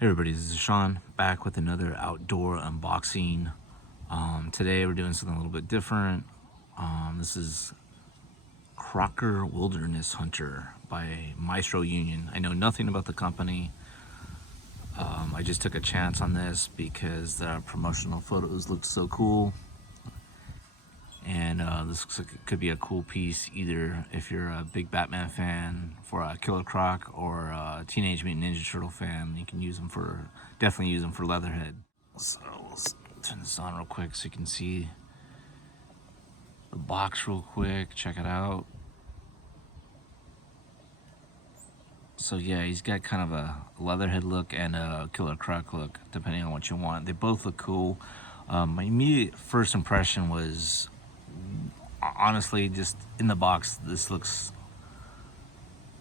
Hey everybody, this is Sean back with another outdoor unboxing. Today we're doing something a little bit different. This is Crocker Wilderness Hunter by Maestro Union. I know nothing about the company. I just took a chance on this because the promotional photos looked so cool. And this looks like it could be a cool piece either if you're a big Batman fan for a Killer Croc or a Teenage Mutant Ninja Turtle fan. You can definitely use them for Leatherhead. So let's turn this on real quick so you can see the box real quick. Check it out. So yeah, he's got kind of a Leatherhead look and a Killer Croc look, depending on what you want. They both look cool. My immediate first impression was, honestly, just in the box, this looks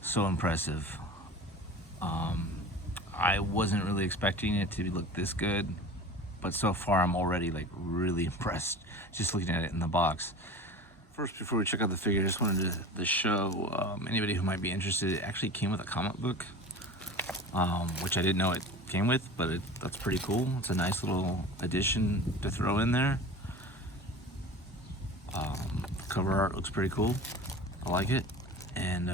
so impressive. I wasn't really expecting it to look this good, but so far I'm already like really impressed just looking at it in the box. First, before we check out the figure, I just wanted to show anybody who might be interested, it actually came with a comic book, which I didn't know it came with, but that's pretty cool. It's a nice little addition to throw in there. Cover art looks pretty cool. I like it. And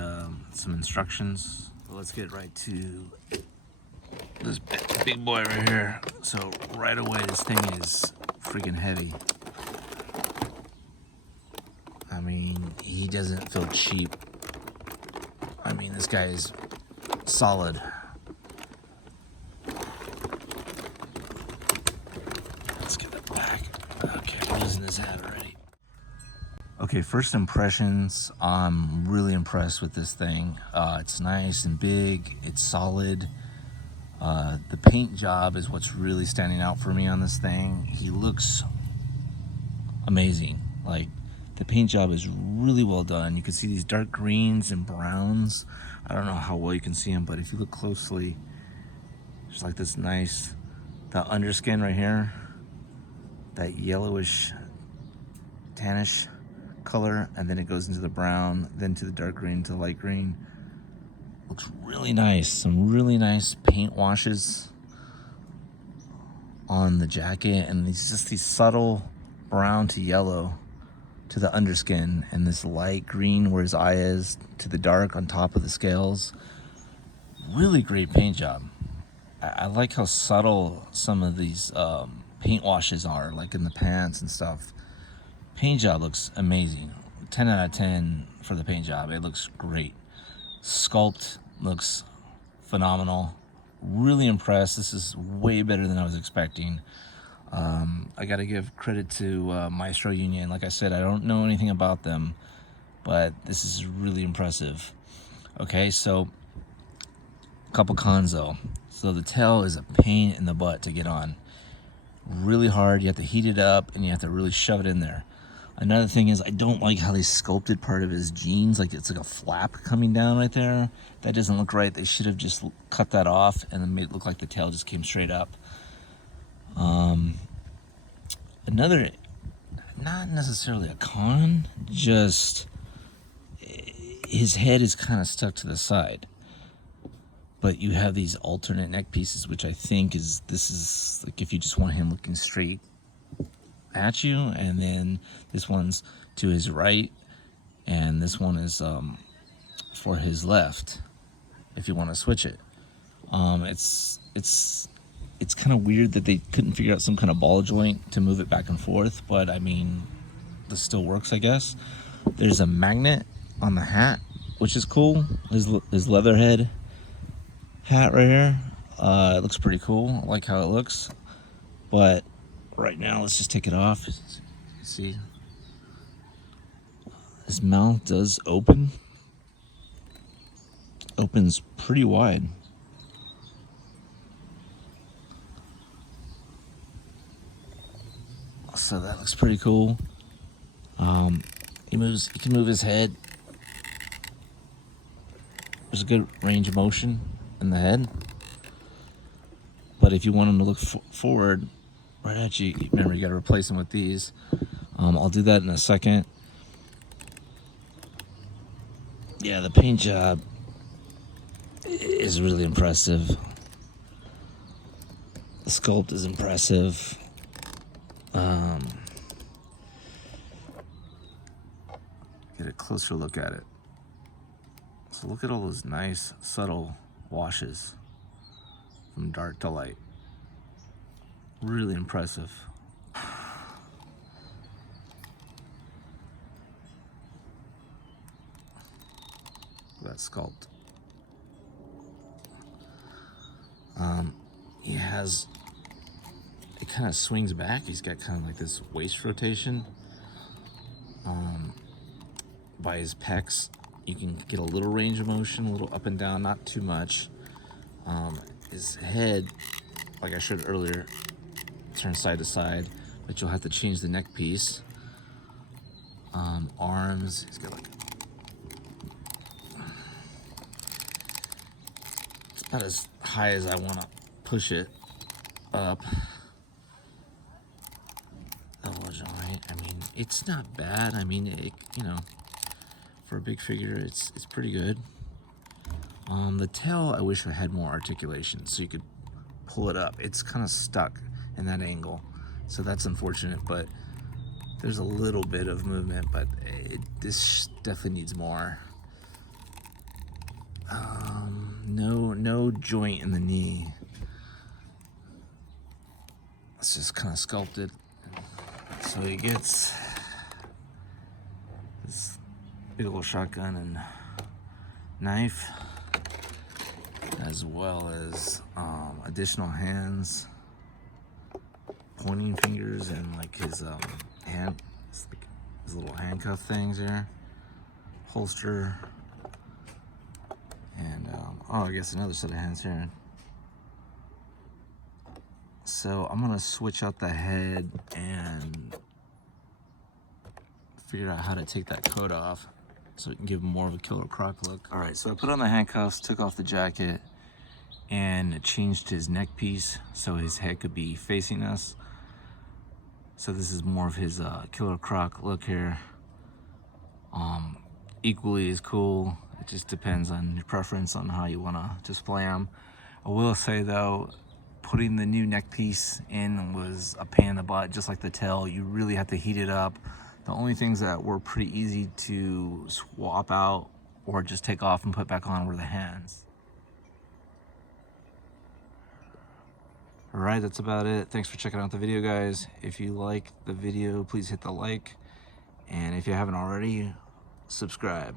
some instructions. So let's get right to this big boy right here. So right away, this thing is freaking heavy. I mean, he doesn't feel cheap. I mean, this guy is solid. Let's get it back. Okay, I'm losing his hat already. Okay, first impressions, I'm really impressed with this thing. It's nice and big, it's solid. The paint job is what's really standing out for me on this thing. He looks amazing. Like, the paint job is really well done. You can see these dark greens and browns. I don't know how well you can see them, but if you look closely, there's like this nice, the underskin right here, that yellowish, tannish color, and then it goes into the brown, then to the dark green, to the light green. Looks really nice. Some really nice paint washes on the jacket, and these subtle brown to yellow to the underskin, and this light green where his eye is to the dark on top of the scales. Really great paint job. I like how subtle some of these paint washes are, like in the pants and stuff. Paint job looks amazing. 10 out of 10 for the paint job. It looks great. Sculpt looks phenomenal. Really impressed. This is way better than I was expecting. I got to give credit to Maestro Union. Like I said, I don't know anything about them, but this is really impressive. Okay, so a couple cons though. So the tail is a pain in the butt to get on. Really hard. You have to heat it up and you have to really shove it in there. Another thing is I don't like how they sculpted part of his jeans. Like it's like a flap coming down right there. That doesn't look right. They should have just cut that off and then made it look like the tail just came straight up. Another, not necessarily a con, just his head is kind of stuck to the side. But you have these alternate neck pieces, which I think this is like if you just want him looking straight at you, and then this one's to his right, and this one is for his left if you want to switch it. It's kind of weird that they couldn't figure out some kind of ball joint to move it back and forth, but I mean, this still works, I guess. There's a magnet on the hat, which is cool. His Leatherhead hat right here. It looks pretty cool. I like how it looks. But right now, let's just take it off. As you can see, his mouth does open. Opens pretty wide. So that looks pretty cool. He can move his head. There's a good range of motion in the head. But if you want him to look forward right at you, remember you got to replace him with these. I'll do that in a second. Yeah, the paint job is really impressive. sculpt is impressive. Get a closer look at it. So look at all those nice, subtle washes from dark to light. Really impressive. That sculpt. He has, it kind of swings back. He's got kind of like this waist rotation. By his pecs, you can get a little range of motion, a little up and down, not too much. His head, like I showed earlier, turns side to side, but you'll have to change the neck piece. Arms, he's got like, it's about as high as I want to push it up. Elbow joint, I mean, it's not bad. I mean, it, you know, for a big figure, it's pretty good. The tail, I wish I had more articulation so you could pull it up. It's kind of stuck in that angle, so that's unfortunate, but there's a little bit of movement, but this definitely needs more. No joint in the knee. It's just kind of sculpted. So he gets this big old shotgun and knife, as well as additional hands, pointing fingers, and like his his little handcuff things there, holster, and oh, I guess another set of hands here. So I'm gonna switch out the head and figure out how to take that coat off so it can give him more of a Killer Croc look. All right, so I put on the handcuffs, took off the jacket, and changed his neck piece so his head could be facing us. So this is more of his Killer Croc look here. Equally as cool. It just depends on your preference on how you want to display them. I will say though, putting the new neck piece in was a pain in the butt, just like the tail. You really have to heat it up. The only things that were pretty easy to swap out or just take off and put back on were the hands. All right, that's about it. Thanks for checking out the video, guys. If you like the video, please hit the like. And if you haven't already, subscribe.